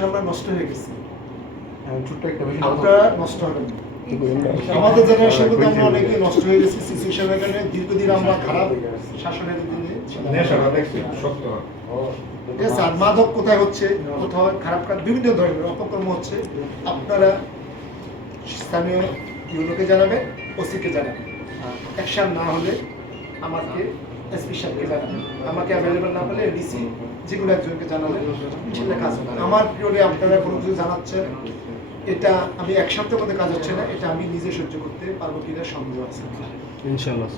Generation আমরা নষ্ট হয়ে গেছি। ছোট্ট একটা বিষয়। আপনারা নষ্ট হবেন না। আমাদের জেনারেশন কিন্তু আমরা অনেকেই নষ্ট হয়ে গেছি। সিচুয়েশনের কারণে দীর্ঘদিন আমরা খারাপ শাসনের ঠিক আছে আর মাদক কোথায় হচ্ছে? কোথাও খারাপ কাজ বিভিন্ন ধরনের অপকর্ম হচ্ছে। আপনারা স্থানীয় ইউনোকে জানাবেন ওসিকে জানাবেন। অ্যাকশন না হলে আমাকে এসপি সাহেবকে জানাবেন? আমাকে অ্যাভেলেবল না ডিসি একজনকে ইনশাল্লাহ কাজ হবে। আমার পিরিয়ডে আপনারা কোনো কিছু জানাচ্ছেন এটা আমি এক সপ্তাহের মধ্যে কাজ হচ্ছে না এটা আমি নিজে সহ্য করতে পারব কিনা সন্দেহ আছে। ইনশাআল্লাহ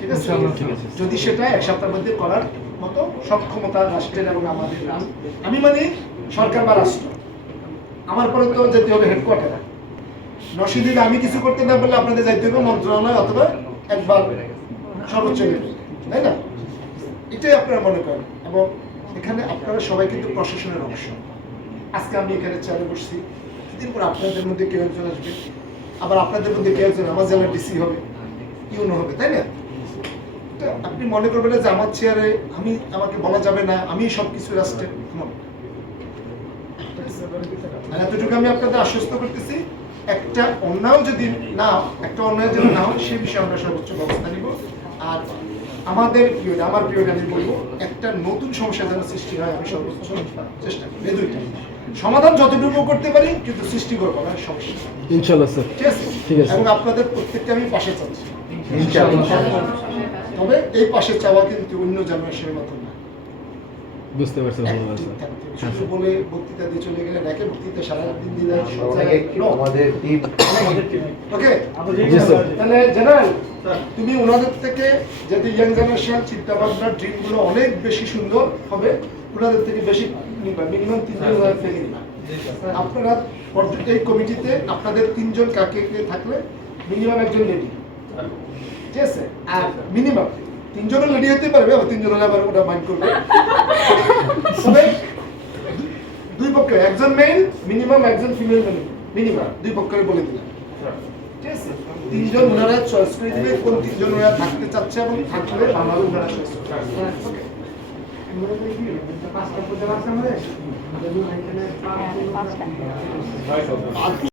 ঠিক আছে? ঠিক আছে। যদি সেটা এক সপ্তাহের মধ্যে করার মতো সক্ষমতা রাষ্ট্রের এবং আমাদের আম- আমি মানে সরকার বা রাষ্ট্র। আমার পরে তো যেতে হবে হেডকোয়ার্টারে নশিদিন আমি কিছু করতে না বললে আপনাদের যাইতে হবে মন্ত্রণালয় অথবা একবার সর্বোচ্চ তাই না? এটাই আপনারা মনে করেন। এবং এখানে আপনারা সবাই কিন্তু প্রশাসনের অংশ। আজকে আমি এখানে চেয়ারে বসছি। কিছুদিন পর আপনাদের মধ্যে কেউ একজন আসবে। আবার আপনাদের মধ্যে কেউ একজন আমার জেলার ডিসি হবে, ইউনো হবে, তাই না? আপনি মনে করবেন যে আমার চেয়ারে আমি, আমাকে বলা যাবে না আমি সব কিছু রাষ্ট্রের. এতটুকু আমি আপনাদের আশ্বস্ত করতেছি, একটা অন্যায় যদি না, একটা অন্যায় যদি না হয়, সে বিষয়ে আমরা সর্বোচ্চ ব্যবস্থা নিব। আর আমাদের পিরিয়ড আমার পিরিয়ড আমি বলব একটা নতুন সমস্যা যেন সৃষ্টি হয় আমি সর্বোচ্চ চেষ্টা করি। এই দুইটা সমাধান যতটুকু করতে পারি কিন্তু সৃষ্টি করব না সমস্যা ইনশাল্লাহ স্যার। ঠিক আছে? ঠিক আছে। এবং আপনাদের প্রত্যেককে আমি পাশে চাচ্ছি। তবে এই পাশে চাওয়া কিন্তু অন্য জেনারেশনের মতো না। বুঝতে পারছি থাকতে হবে। হ্যাঁ, শুধু বলে বক্তৃতা দিয়ে চলে গেলে দেখে বক্তৃতা আমরা অনেক আমাদের টিম ওকে তাহলে জেনারেল তুমি ওনাদের থেকে যাতে ইয়াং জেনারেশন চিন্তা ভাবনা ড্রিমগুলো অনেক বেশি সুন্দর হবে ওনাদের থেকে বেশি নিবা। মিনিমাম তিনজন ওনাদের থেকে নিবা। আপনারা এই কমিটিতে আপনাদের তিনজন কাকে কে থাকলে মিনিমাম একজন লেডি ঠিক আছে? আর মিনিমাম তিনজনও লেডি হতে পারবে আবার তিনজন হলে আবার ওটা মাইন্ড করবে। তবে দুই পক্ষে একজন মেল মিনিমাম একজন ফিমেল মিনিমাম দুই পক্ষে বলে দিলাম। ঠিক আছে? তিনজন ওনারা চয়েস করে দিবে কোন তিনজন ওনারা থাকতে চাচ্ছে এবং থাকলে আমার ওনারা চয়েস ওকে পাঁচটা